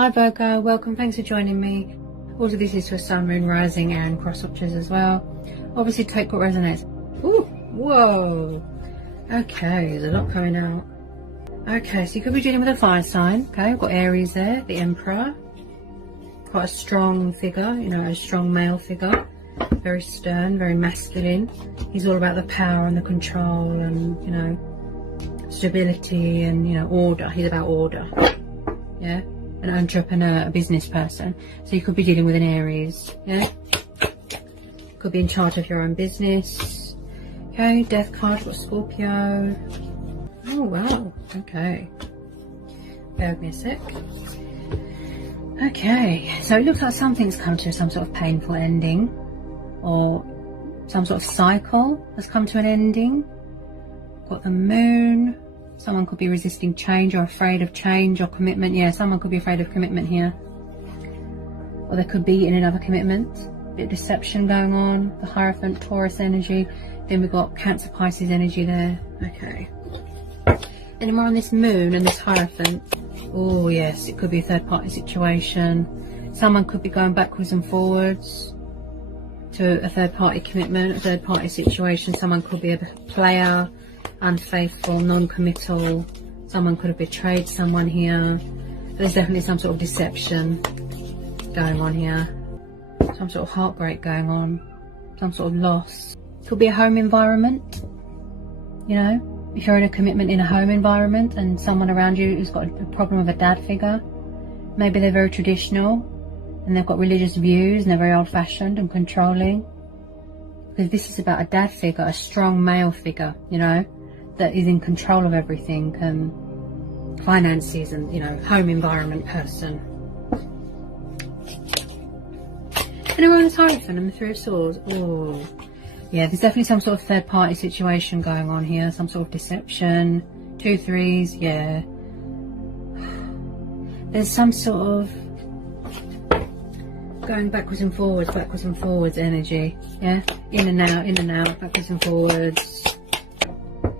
Hi Virgo, welcome, thanks for joining me. Also this is for Sun, Moon, Rising and cross watchers as well. Obviously take what resonates. Ooh, whoa. Okay, there's a lot coming out. Okay, so you could be dealing with a fire sign. Okay, we've got Aries there, the Emperor. Quite a strong figure, you know, a strong male figure. Very stern, very masculine. He's all about the power and the control and, you know, stability and, you know, order. He's about order. Yeah, an entrepreneur, a business person. So you could be dealing with an Aries. Yeah, could be in charge of your own business. Okay, Death card for Scorpio. Oh wow, okay. Bear with me a sec. Okay, so it looks like something's come to some sort of painful ending, or some sort of cycle has come to an ending. Got the Moon. Someone could be resisting change or afraid of change or commitment. Yeah, someone could be afraid of commitment here. Or they could be in another commitment. A bit of deception going on. The Hierophant, Taurus energy. Then we've got Cancer, Pisces energy there. Okay. Any more on this Moon and this Hierophant? Oh yes, it could be a third party situation. Someone could be going backwards and forwards to a third party commitment, a third party situation. Someone could be a player, unfaithful, non-committal. Someone could have betrayed someone here. There's definitely some sort of deception going on here. Some sort of heartbreak going on. Some sort of loss. Could be a home environment. You know, if you're in a commitment in a home environment and someone around you who's got a problem with a dad figure, maybe they're very traditional and they've got religious views and they're very old-fashioned and controlling. Because this is about a dad figure, a strong male figure, you know, that is in control of everything and finances and, you know, home environment person. And around the Hierophant and the Three of Swords. Oh, yeah, there's definitely some sort of third party situation going on here, some sort of deception. 2 threes, yeah. There's some sort of going backwards and forwards energy, yeah, in and out, backwards and forwards.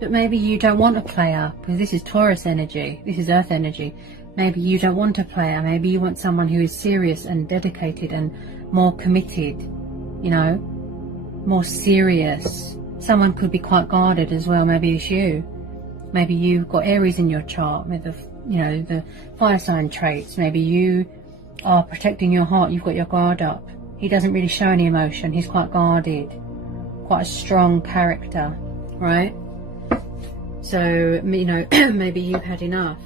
But maybe you don't want a player, because this is Taurus energy, this is earth energy. Maybe you don't want a player, maybe you want someone who is serious and dedicated and more committed, you know, more serious. Someone could be quite guarded as well. Maybe it's you. Maybe you've got Aries in your chart with the, you know, the fire sign traits. Maybe you are protecting your heart, you've got your guard up. He doesn't really show any emotion, he's quite guarded, quite a strong character, right? So, you know, maybe you've had enough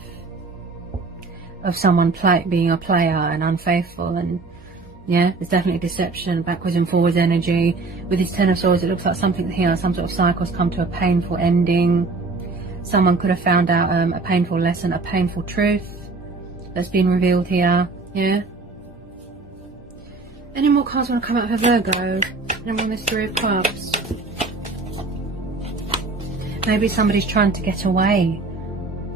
of someone being a player and unfaithful, and yeah, there's definitely deception, backwards and forwards energy. With this Ten of Swords, it looks like something here, some sort of cycle's come to a painful ending. Someone could have found out a painful lesson, a painful truth that's been revealed here. Yeah. Any more cards want to come out for Virgo? And on this Three of Cups. Maybe somebody's trying to get away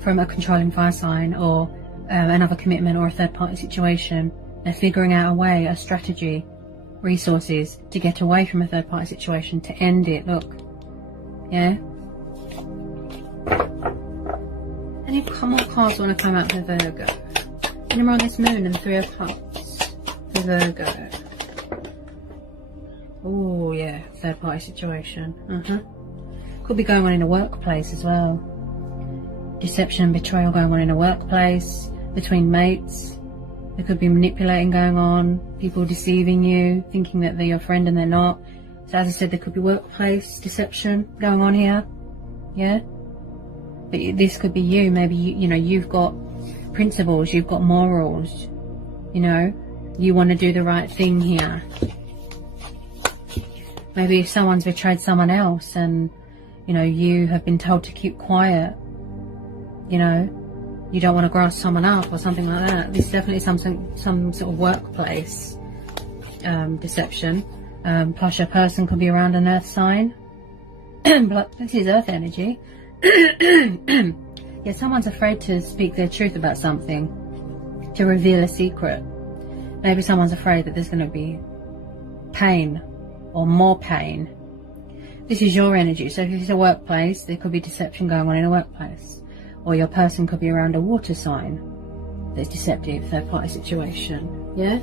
from a controlling fire sign or another commitment or a third party situation. They're figuring out a way, a strategy, resources to get away from a third party situation, to end it. Look. Yeah. Any more cards want to come out for Virgo? And we're on this Moon and Three of Cups for Virgo. Oh yeah, third party situation. Could be going on in a workplace as well. Deception and betrayal going on in a workplace, between mates. There could be manipulating going on, people deceiving you, thinking that they're your friend and they're not. So as I said, there could be workplace deception going on here. Yeah. But this could be you. Maybe you know, you've got principles, you've got morals, you know, you want to do the right thing here. Maybe if someone's betrayed someone else and, you know, you have been told to keep quiet, you know, you don't want to grass someone up or something like that. This is definitely some sort of workplace deception. Plus your person could be around an earth sign. But this is earth energy. Yeah, someone's afraid to speak their truth about something, to reveal a secret. Maybe someone's afraid that there's going to be pain or more pain. This is your energy. So if it's a workplace, there could be deception going on in a workplace. Or your person could be around a water sign. that's deceptive, third party situation. Yeah.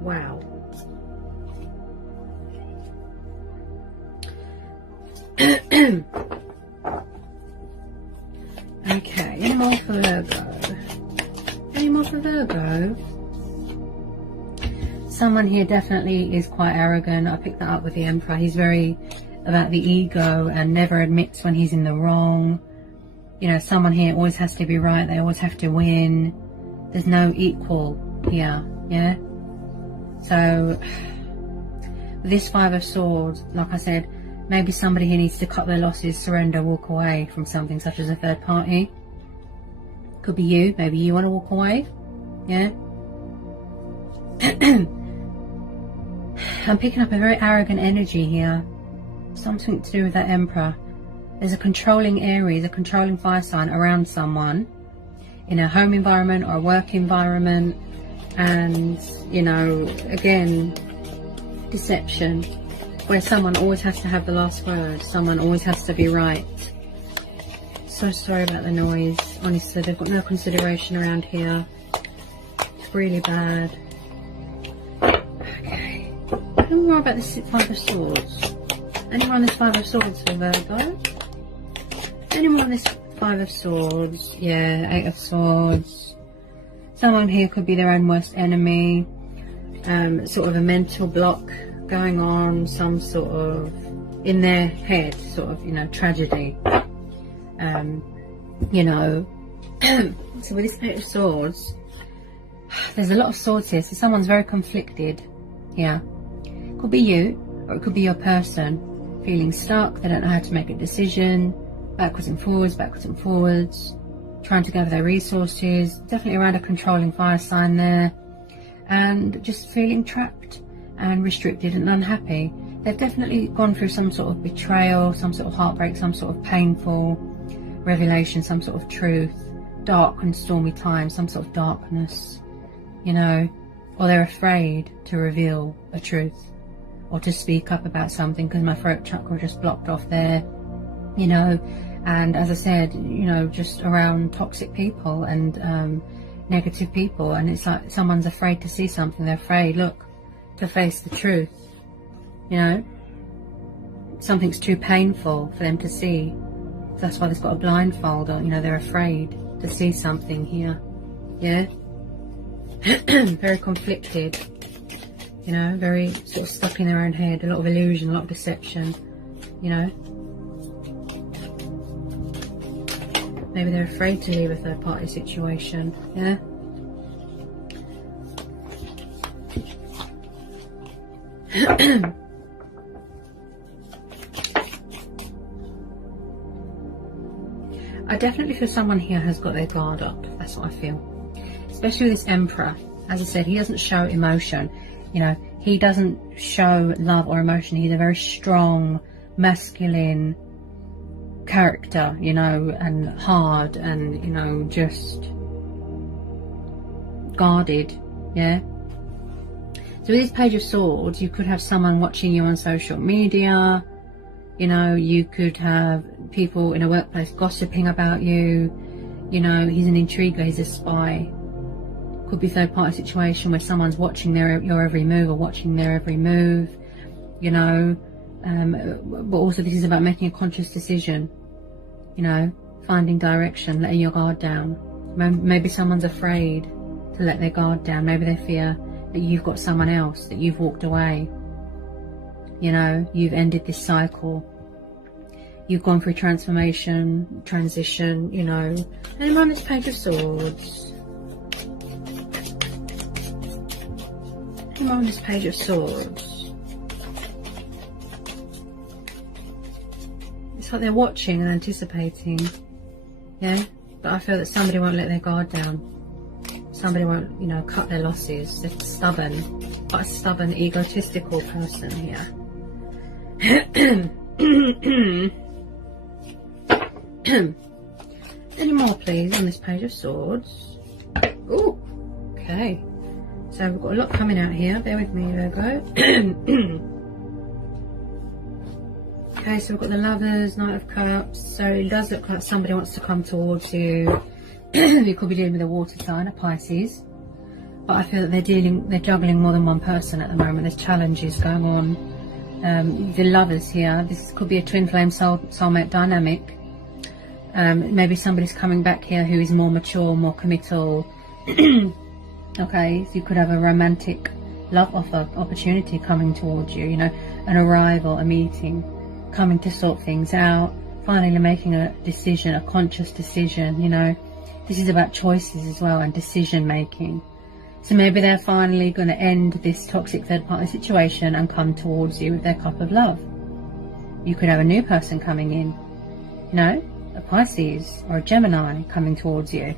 Wow. Okay, any more for Virgo? Any more for Virgo? Someone here definitely is quite arrogant. I picked that up with the Emperor. He's very about the ego and never admits when he's in the wrong. You know, someone here always has to be right. They always have to win. There's no equal here, yeah? So, with this Five of Swords, like I said, maybe somebody here needs to cut their losses, surrender, walk away from something such as a third party. Could be you. Maybe you want to walk away. Yeah. I'm picking up a very arrogant energy here. Something to do with that Emperor. There's a controlling Aries, a controlling fire sign around someone in a home environment or a work environment. And, you know, again, deception. Where someone always has to have the last word. Someone always has to be right. So sorry about the noise. Honestly, they've got no consideration around here. It's really bad. Okay. Any more about this Five of Swords? Any more on this Five of Swords for Virgo? Any more on this Five of Swords? Yeah, Eight of Swords. Someone here could be their own worst enemy. Sort of a mental block going on, some sort of in their head, sort of, you know, tragedy. You know, so with this Eight of Swords, there's a lot of swords here, so someone's very conflicted. Yeah, could be you, or it could be your person feeling stuck. They don't know how to make a decision, backwards and forwards, trying to gather their resources. Definitely around a controlling fire sign there, and just feeling trapped and restricted and unhappy. They've definitely gone through some sort of betrayal, some sort of heartbreak, some sort of painful revelation, some sort of truth, dark and stormy times, some sort of darkness, you know, or they're afraid to reveal a truth or to speak up about something because my throat chakra just blocked off there, you know. And as I said, you know, just around toxic people and negative people, and it's like someone's afraid to see something. They're afraid, look, to face the truth, you know. Something's too painful for them to see. That's why they've got a blindfold on, you know. They're afraid to see something here. Yeah. Very conflicted, you know, very sort of stuck in their own head, a lot of illusion, a lot of deception, you know. Maybe they're afraid to leave a third party situation. Yeah. I definitely feel someone here has got their guard up. That's what I feel. Especially with this Emperor. As I said, he doesn't show emotion. You know, he doesn't show love or emotion. He's a very strong, masculine character, you know, and hard and, you know, just guarded. Yeah. So with this Page of Swords, you could have someone watching you on social media. You know, you could have people in a workplace gossiping about you. You know, he's an intriguer, he's a spy. Could be third party situation where someone's watching your every move or watching their every move. You know, but also this is about making a conscious decision. You know, finding direction, letting your guard down. Maybe someone's afraid to let their guard down. Maybe they fear that you've got someone else, that you've walked away. You know, you've ended this cycle. You've gone through transformation, transition, you know. And on this Page of Swords. And on this Page of Swords. It's like they're watching and anticipating. Yeah? But I feel that somebody won't let their guard down. Somebody won't, you know, cut their losses. They're stubborn. Quite a stubborn, egotistical person here. Any more please on this Page of Swords? Oh, okay. So we've got a lot coming out here. Bear with me, Virgo. Okay, so we've got the Lovers, Knight of Cups. So it does look like somebody wants to come towards you. You could be dealing with a water sign, a Pisces. But I feel that they're juggling more than one person at the moment. There's challenges going on. The lovers here, this could be a twin flame soulmate dynamic. Maybe somebody's coming back here who is more mature, more committal. Okay, so you could have a romantic love offer opportunity coming towards you, you know, an arrival, a meeting, coming to sort things out, finally making a decision, a conscious decision, you know. This is about choices as well and decision making. So maybe they're finally going to end this toxic third party situation and come towards you with their cup of love. You could have a new person coming in, you know, a Pisces or a Gemini coming towards you.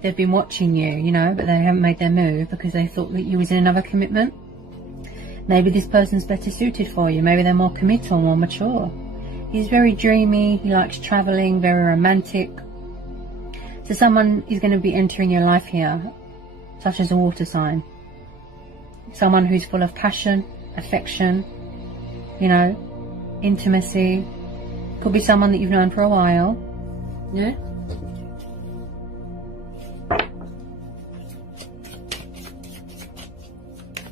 They've been watching you, you know, but they haven't made their move because they thought that you was in another commitment. Maybe this person's better suited for you. Maybe they're more committal, more mature. He's very dreamy. He likes traveling, very romantic. So someone is going to be entering your life here, such as a water sign. Someone who's full of passion, affection, you know, intimacy. Could be someone that you've known for a while. Yeah.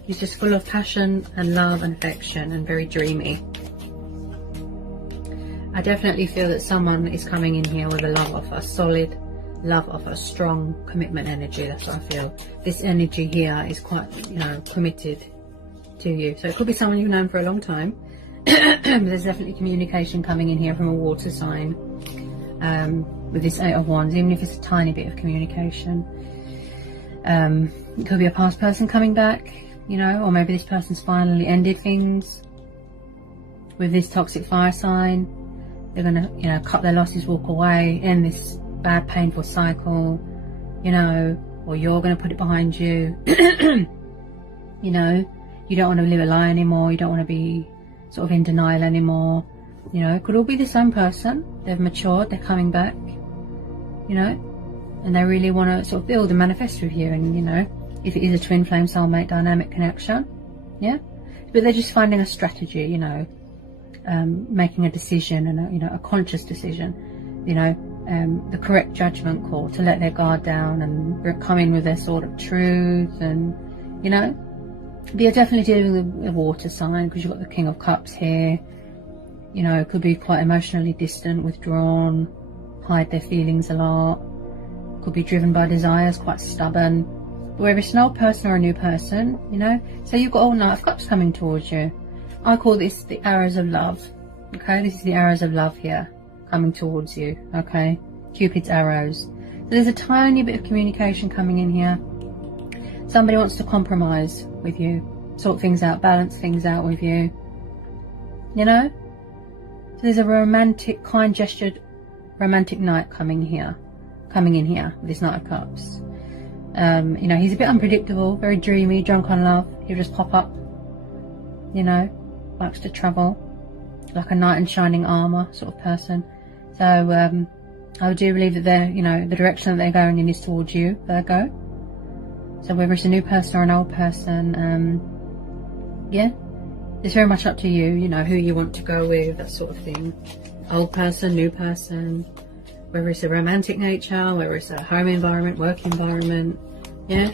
He's just full of passion and love and affection and very dreamy. I definitely feel that someone is coming in here with a love offer, solid love offer, strong commitment energy. That's what I feel. This energy here is quite, you know, committed to you. So it could be someone you've known for a long time. There's definitely communication coming in here from a water sign with this Eight of Wands, even if it's a tiny bit of communication. It could be a past person coming back, you know, or maybe this person's finally ended things with this toxic fire sign. They're gonna, you know, cut their losses, walk away, end this bad, painful cycle, you know, or you're gonna put it behind you. You know, you don't want to live a lie anymore. You don't want to be sort of in denial anymore. You know, it could all be the same person. They've matured, they're coming back, you know, and they really want to sort of build and manifest with you. And, you know, if it is a twin flame soulmate dynamic connection, yeah, but they're just finding a strategy, you know, making a decision and you know, a conscious decision, you know, the correct judgment call to let their guard down and come in with their sort of truth. And, you know, but you're definitely dealing with a water sign because you've got the King of Cups here. You know, it could be quite emotionally distant, withdrawn, hide their feelings a lot, could be driven by desires, quite stubborn. But whether it's an old person or a new person, you know, so you've got all Knight of Cups coming towards you. I call this the arrows of love. Okay, this is the arrows of love here coming towards you. Okay, Cupid's arrows. So there's a tiny bit of communication coming in here. Somebody wants to compromise with you, sort things out, balance things out with you, you know. So there's a romantic, kind-gestured romantic knight coming in here with this Knight of Cups. You know, he's a bit unpredictable, very dreamy, drunk on love. He'll just pop up, you know, likes to travel, like a knight in shining armour sort of person. So I do believe that they're, you know, the direction that they're going in is towards you, Virgo. So whether it's a new person or an old person, yeah, it's very much up to you, you know, who you want to go with, that sort of thing. Old person, new person, whether it's a romantic nature, whether it's a home environment, work environment, yeah.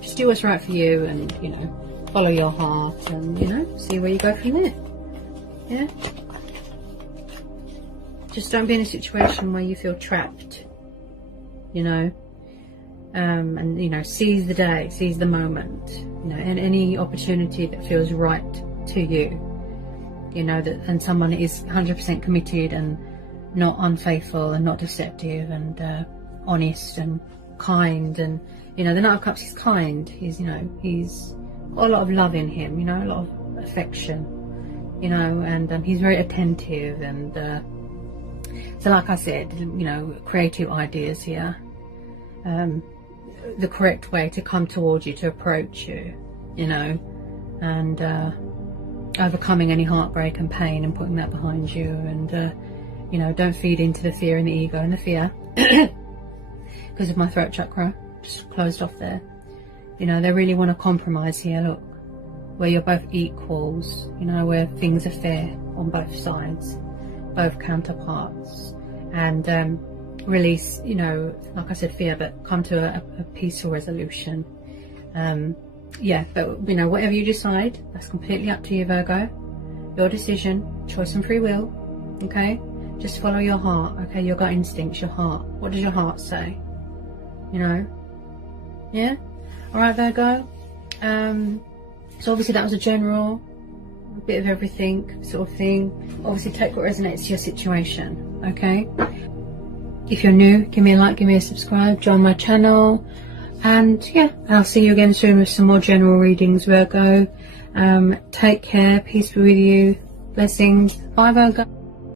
Just do what's right for you and, you know, follow your heart and, you know, see where you go from there, yeah. Just don't be in a situation where you feel trapped, you know. And, you know, seize the day, seize the moment, you know, and any opportunity that feels right to you, you know, that, and someone is 100% committed and not unfaithful and not deceptive and honest and kind. And, you know, the Knight of Cups is kind. He's, you know, he's got a lot of love in him, you know, a lot of affection, you know, and he's very attentive. And so like I said, you know, creative ideas here. The correct way to come towards you, to approach you, you know, and overcoming any heartbreak and pain and putting that behind you. And you know, don't feed into the fear and the ego and the fear because of my throat chakra just closed off there. You know, they really want to compromise here, look, where you're both equals, you know, where things are fair on both sides, both counterparts. And release, you know, like I said, fear, but come to a peaceful resolution. Yeah, but you know, whatever you decide, that's completely up to you, Virgo. Your decision, choice and free will. Okay, just follow your heart. Okay, your gut instincts, your heart. What does your heart say? You know? Yeah. All right, Virgo. So obviously that was a general, a bit of everything sort of thing. Obviously take what resonates to your situation. Okay. If you're new, give me a like, give me a subscribe, join my channel. And yeah, I'll see you again soon with some more general readings, Virgo. Take care, peace be with you, blessings. Bye, Virgo.